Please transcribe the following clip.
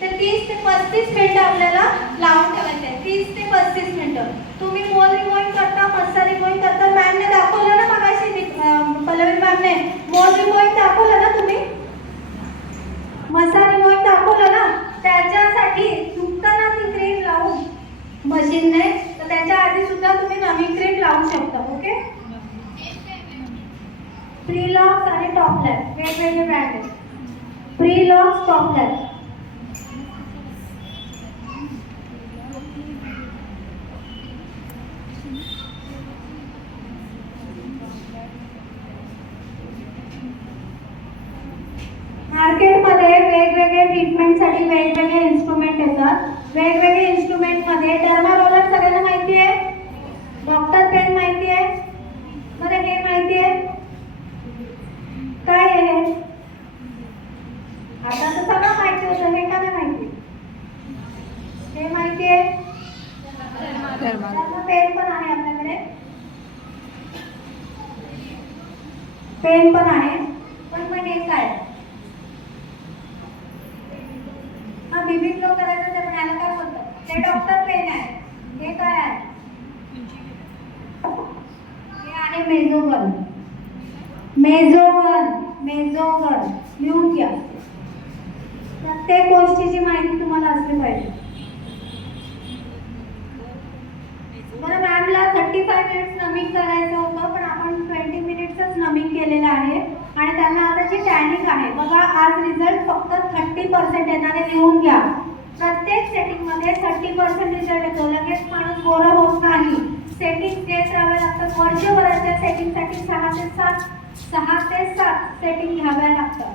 तर तीस ते पस्तीस मिनटं आपल्याला लावून ठेवायचे आहे तीस ते पस्तीस मिनटं. तुम्ही मोल रिमोईंग करता मस्सा रिमोईंग करता. मॅमने दाखवलं ना मगाशी पल्लवी मॅमने मोल रिमोईंग दाखवलं ना तुम्ही? मसा रिमोईंग दाखवलं ना? त्याच्यासाठी चुकताना ती क्रीम लावून मशीनने तर त्याच्या आधी सुद्धा तुम्ही नवीन क्रीम लावू शकता ओके प्रीलॉक्स आणि टॉपलर वेगवेगळे ब्रँड आहेत. प्रीलॉक्स लॉक्स मार्केटमध्ये वेगवेगळे ट्रीटमेंटसाठी वेगवेगळे इन्स्ट्रुमेंट येतात. वेगवेगळे इन्स्ट्रुमेंटमध्ये डर्मा रोलर सगळ्यांना माहिती आहे? डॉक्टर पेन माहिती आहे? बरं हे माहिती आहे? काय आहे? आता तर सगळं माहिती होतं हे का नाही माहिती? हे माहिती आहे? पेन पण आहे आपल्याकडे. पेन पण आहे पण मग हे काय हा बीबी फ्लो करायचं ते पण याला काय बोलतात? ते डॉक्टर पेन आहे हे काय आहे? हे आहे मेझोगल मेझोगल मेझोगल लिहून घ्या. प्रत्येक गोष्टीची माहिती तुम्हाला असली पाहिजे. बरं मॅमला थर्टी फाय मिनिट्स नमिंग करायचं होतं पण आपण ट्वेंटी मिनिट्सच नमिंग केलेलं आहे. आणि त्यांना आता जी आहे. बघा आज रिझल्ट फक्त थर्टी पर्सेंट येणारे लिहून घ्या. प्रत्येक सेटिंगमध्ये थर्टी पर्सेंट रिझल्ट येतो. लगेच माणूस गोरं होत नाही. सेटिंग देत राहाव्या लागतात. वर्षभराच्या सेटिंगसाठी सहा ते सात सहा ते सात सेटिंग घ्याव्या लागतात.